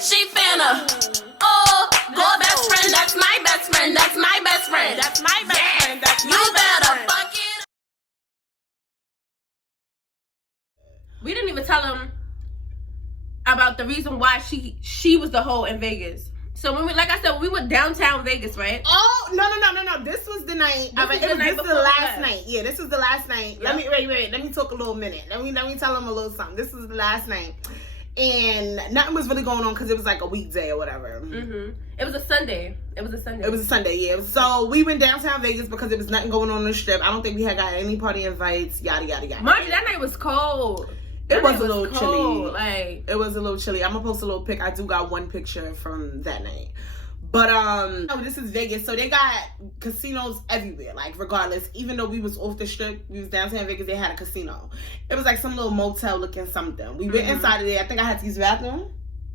She finna. Oh, go best friend. That's my best friend. That's my best friend. That's my best friend. That's my best friend. You better fuck it. We didn't even tell him about the reason why she was the hoe in Vegas. So when we, like I said, we went downtown Vegas, right? Oh no! This was the night. This was the last night. Yeah, this was the last night. Yep. Let me talk a little minute. Let me tell them a little something. This was the last night, and nothing was really going on because it was like a weekday or whatever. It was a Sunday. Yeah. So we went downtown Vegas because there was nothing going on the strip. I don't think we had got any party invites. Yada yada yada. Mind you, that night was cold. It was a little cold. chilly. Like, it was a little chilly. I'm gonna post a little pic. I do got one picture from that night. But this is Vegas, so they got casinos everywhere. Like regardless, even though we was off the strip, we was downtown Vegas. They had a casino. It was like some little motel looking something. We went inside of there. I think I had to use the bathroom.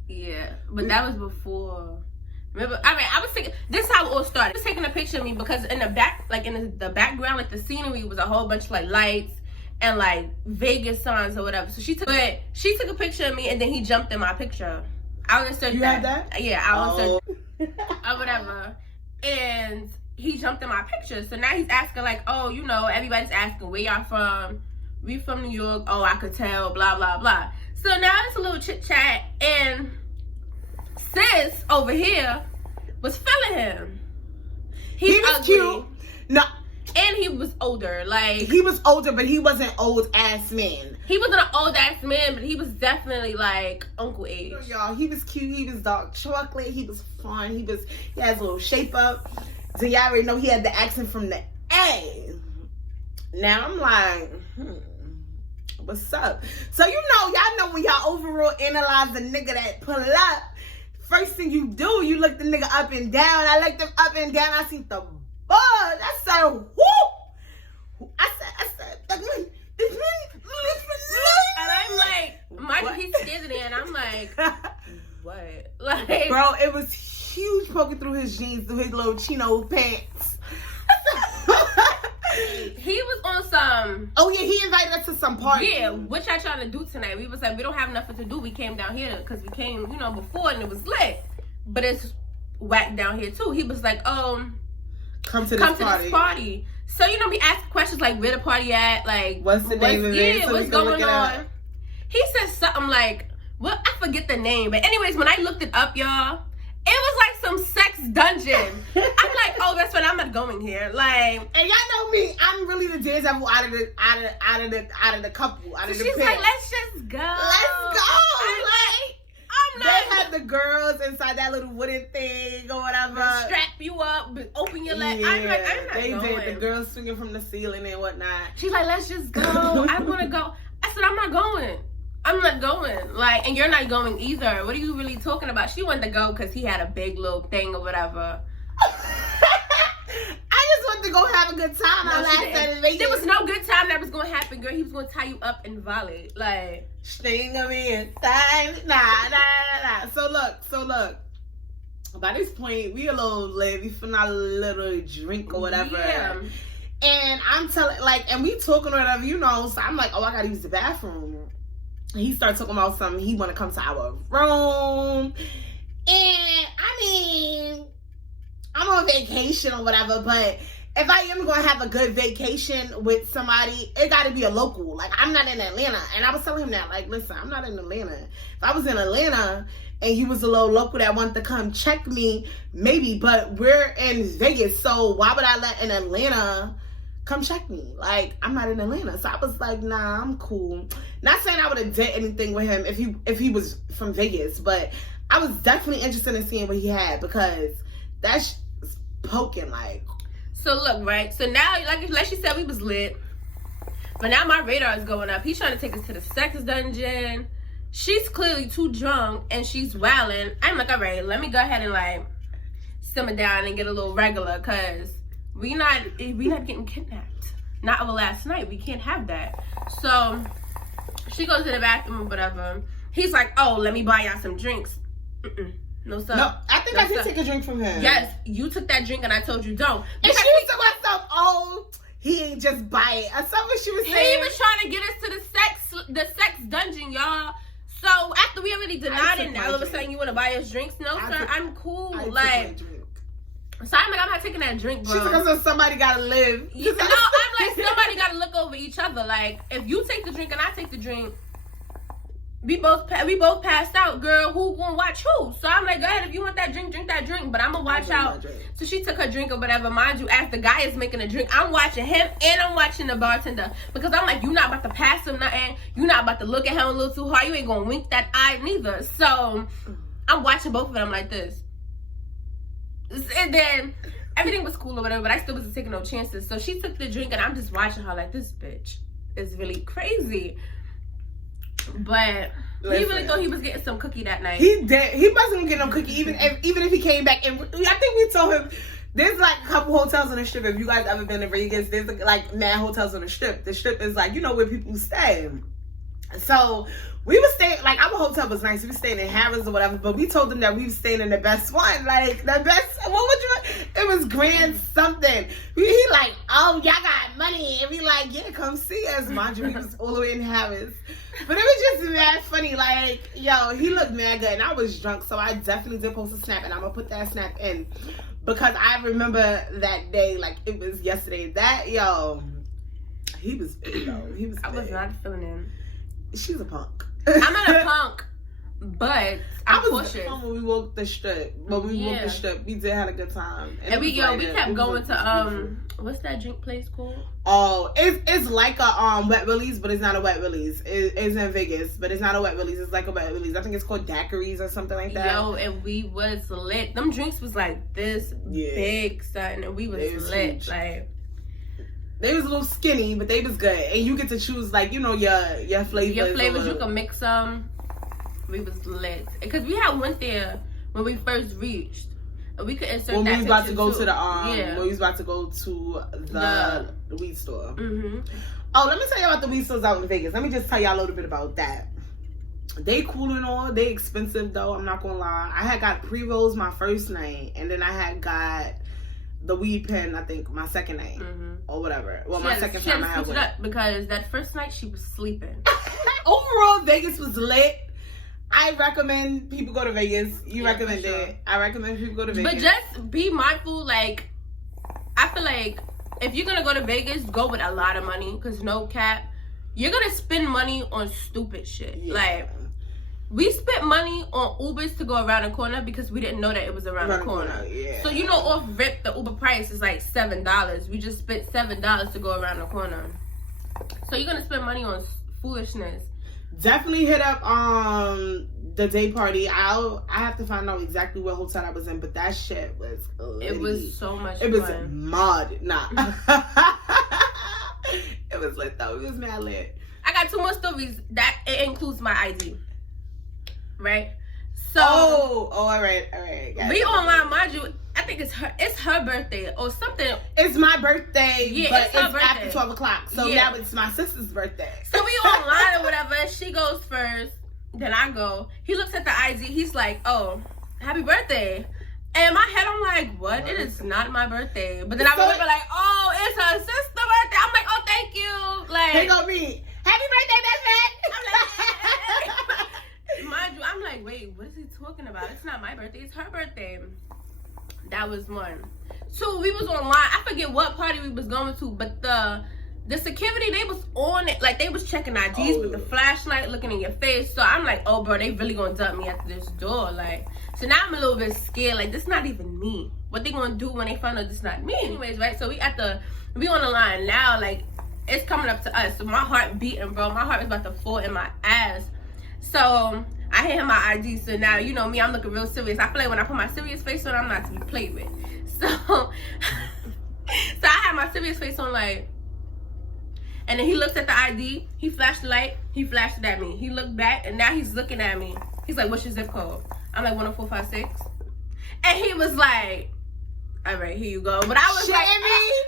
Yeah, but that was before. Remember, I was thinking, this is how it all started. She was taking a picture of me because in the back, like in the background, like the scenery was a whole bunch of like lights and like Vegas signs or whatever. So she took a picture of me and then he jumped in my picture. I was inserted that. You had that? Yeah, I was inserted or whatever. And he jumped in my picture. So now he's asking like, oh, you know, everybody's asking where y'all from. We from New York. Oh, I could tell, blah, blah, blah. So now it's a little chit chat and sis over here was feeling him. He was ugly. cute. No. And he was older. Like, he was older, but he wasn't old ass man. He wasn't an old ass man, but he was definitely like uncle age. Y'all, he was cute. He was dark chocolate. He was fun. He has a little shape up. So y'all already know he had the accent from the A. Now I'm like, what's up? So y'all know when y'all overall analyze a nigga that pull up, first thing you do, you look the nigga up and down. I looked him up and down. I see the buzz. I said, whoop. I said, it's me. And I'm like, mind you, he's standing there, and I'm like, what? Like, bro, it was huge poking through his jeans, through his little chino pants. He was on some. Oh yeah, he invited us to some party. Yeah, what y'all trying to do tonight? We was like, we don't have nothing to do. We came down here because we came, before and it was lit, but it's whack down here too. He was like, come to this party. So we asked questions like, where the party at? Like, what's the name of it? Yeah, what's going on? He said something like, well, I forget the name, but anyways, when I looked it up, y'all, it was like some sex dungeon. I'm like, oh, that's what I'm not going here. Like, and y'all know me, I'm really the daredevil out of the couple, out of the she's pair. like, let's just go. Let's go. I'm not. They had the girls inside that little wooden thing or whatever. Strap you up, open your leg. Yeah, I'm like, I'm not they going. did. The girls swinging from the ceiling and whatnot. She's like, let's just go. I want to go. I said, I'm not going. I'm not going. Like, and you're not going either. What are you really talking about? She wanted to go because he had a big little thing or whatever. I just wanted to go have a good time. There was no good time that was going to happen, girl. He was going to tie you up and volley. Like, sting me inside. Nah. So look. By this point, we a little lit. We finna a little drink or whatever. Yeah. And I'm telling, like, and we talking or whatever, so I'm like, oh, I gotta use the bathroom. And he started talking about something. He want to come to our room. And, I mean, I'm on vacation or whatever, but if I am going to have a good vacation with somebody, it got to be a local. Like, I'm not in Atlanta. And I was telling him that, like, listen, I'm not in Atlanta. If I was in Atlanta and he was a little local that wanted to come check me, maybe. But we're in Vegas, so why would I let in Atlanta come check me? Like, I'm not in Atlanta. So I was like, nah, I'm cool. Not saying I would have did anything with him if he was from Vegas, but I was definitely interested in seeing what he had because that's poking like. So look, right? So now, like she said, we was lit. But now my radar is going up. He's trying to take us to the sex dungeon. She's clearly too drunk and she's wilding. I'm like, all right, let me go ahead and like simmer down and get a little regular because we not getting kidnapped. Not over last night. We can't have that. So she goes to the bathroom or whatever. He's like, oh, let me buy y'all some drinks. No, sir. No, I think I did take a drink from him. Yes, you took that drink and I told you don't. And she was to myself, oh, he ain't just buy it. Or something she was saying. He was trying to get us to the sex dungeon, y'all. So So after we already denied it, now all of a sudden you want to buy us drinks? No, sir, I'm cool. Like, so I'm like, I'm not taking that drink, bro. She's because somebody gotta live. No, I'm like, somebody gotta look over each other. Like, if you take the drink and I take the drink, we both passed out, girl. Who gonna watch who? So I'm like, go ahead, if you want that drink, drink that drink. But I'm gonna watch out. So she took her drink or whatever. Mind you, as the guy is making a drink, I'm watching him and I'm watching the bartender, because I'm like, you not about to pass him nothing. You not about to look at him a little too hard. You ain't gonna wink that eye neither. So I'm watching both of them like this. And then everything was cool or whatever, but I still wasn't taking no chances. So she took the drink and I'm just watching her like, this bitch is really crazy. But he really thought he was getting some cookie that night. He did. He wasn't getting no cookie, even if he came back. And I think we told him, there's like a couple hotels on the strip. If you guys ever been to Vegas, there's like mad hotels on the strip. The strip is like, you know, where people stay. So we were staying, like, our hotel was nice. We were staying in Harris or whatever, but we told them that we were staying in the best one. Like, the best, what would you, it was grand something. He like, oh, y'all got money. And we like, yeah, come see us. Mind you, we was all the way in Harris. But it was just mad funny. Like, yo, he looked mad good. And I was drunk, so I definitely did post a snap. And I'm going to put that snap in. Because I remember that day, like, it was yesterday. That, yo, he was big, though. He was big. I was not feeling him. She's a punk. I'm not a punk, but I'm cautious. When we walked the strip, walked the strip, we did have a good time. And we kept going to what's that drink place called? Oh, it's like a Wet Willie's, but it's not a Wet Willie's. It's in Vegas, but it's not a Wet Willie's. It's like a Wet Willie's. I think it's called Daiquiris or something like that. Yo, and we was lit. Them drinks was like this big, son, and we was lit. Huge. Like, they was a little skinny, but they was good. And you get to choose, like, you know, your flavors. Your flavors, you can mix them. We was lit. Because we had went there when we first reached. And we could insert when that we was about to go too. to the, when we was about to go to the weed store. Mm-hmm. Oh, let me tell you about the weed stores out in Vegas. Let me just tell y'all a little bit about that. They cool and all. They expensive, though. I'm not going to lie. I had got pre-rolls my first night. And then I had got the weed pen, I think, my second night. Mm-hmm. Or whatever. Well, my second time I had one. Because that first night she was sleeping. Overall, Vegas was lit. I recommend people go to Vegas. You recommend it. I recommend people go to Vegas. But just be mindful, like, I feel like if you're going to go to Vegas, go with a lot of money. Because no cap, you're going to spend money on stupid shit. Yeah. Like, we spent money on Ubers to go around the corner because we didn't know that it was around the corner. Yeah. So, you know, off rip, the Uber price is like $7. We just spent $7 to go around the corner. So you're going to spend money on foolishness. Definitely hit up the day party. I have to find out exactly what hotel I was in, but that shit was lit. It was so much fun. It was mud. Nah. It was lit though. It was mad lit. I got 2 more stories. That it includes my ID. Right? So all right. We online, mind you. I think it's her birthday or something. It's my birthday, yeah, but it's after 12 o'clock. So now it's my sister's birthday. So we online or whatever. She goes first, then I go. He looks at the ID. He's like, "Oh, happy birthday!" And in my head, I'm like, "What? It is not my birthday." But then I remember like, "Oh, it's her sister's birthday." I'm like, "Oh, thank you." Like, they gonna be happy birthday, best friend. I'm like, mind you, I'm like, wait, what is he talking about? It's not my birthday. It's her birthday. That was 1. 2, we was online. I forget what party we was going to, but the security, they was on it. Like, they was checking IDs with the flashlight, looking in your face. So I'm like, oh, bro, they really gonna dump me at this door. Like, so now I'm a little bit scared. Like, this not even me. What they gonna do when they find out this not me? Anyways, right? So we on the line now. Like, it's coming up to us. So my heart beating, bro. My heart is about to fall in my ass. So I hand him my ID, so now, you know me, I'm looking real serious. I feel like when I put my serious face on, I'm not to be played with. So I had my serious face on, like, and then he looks at the ID, he flashed the light, he flashed it at me. He looked back, and now he's looking at me. He's like, what's your zip code? I'm like, 10456. And he was like, all right, here you go. But I was like,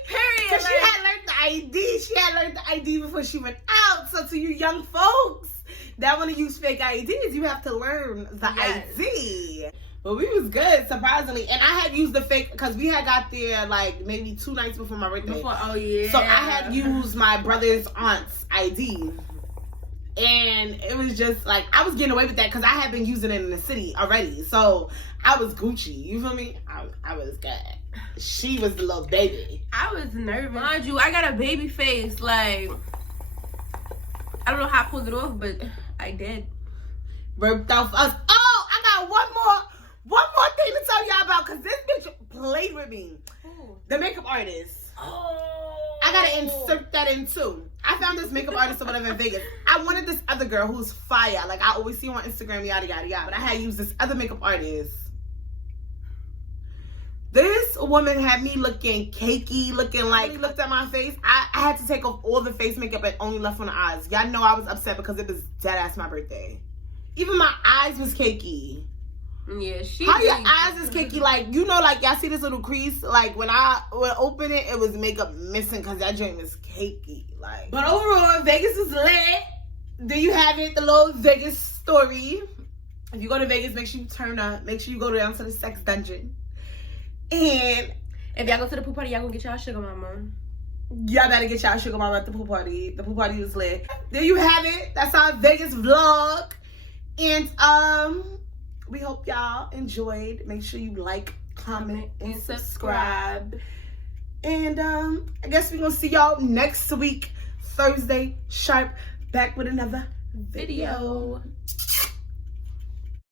period. Because she had learned the ID. She had learned the ID before she went out. So to you young folks that want to use fake IDs, you have to learn the ID. But we was good, surprisingly. And I had used the fake, because we had got there like maybe 2 nights before my birthday. Oh, yeah. So I had used my brother's aunt's ID. And it was just like, I was getting away with that because I had been using it in the city already. So I was Gucci. You feel me? I was good. She was the little baby. I was nervous. Mind you, I got a baby face. Like, I don't know how I pulled it off, but I did. Worked out for us. Oh, I got one more thing to tell y'all about because this bitch played with me. Ooh. The makeup artist. Oh. I gotta insert that in too. I found this makeup artist or whatever in Vegas. I wanted this other girl who's fire. Like, I always see her on Instagram, yada, yada, yada. But I had used this other makeup artist. This woman had me looking cakey, looking like, looked at my face. I had to take off all the face makeup and only left on the eyes. Y'all know I was upset because it was dead ass my birthday. Even my eyes was cakey. Yeah, how your eyes is cakey? Like, you know, like y'all see this little crease. Like when I would open it, it was makeup missing because that joint was cakey. Like, but overall, Vegas is lit. There you have it, the little Vegas story. If you go to Vegas, make sure you turn up. Make sure you go down to the sex dungeon. And if y'all go to the pool party, y'all gonna get y'all sugar mama. Y'all better get y'all sugar mama at the pool party. The pool party was lit. There you have it. That's our Vegas vlog. And we hope y'all enjoyed. Make sure you like, comment, and subscribe. And I guess we're gonna see y'all next week, Thursday, sharp, back with another video.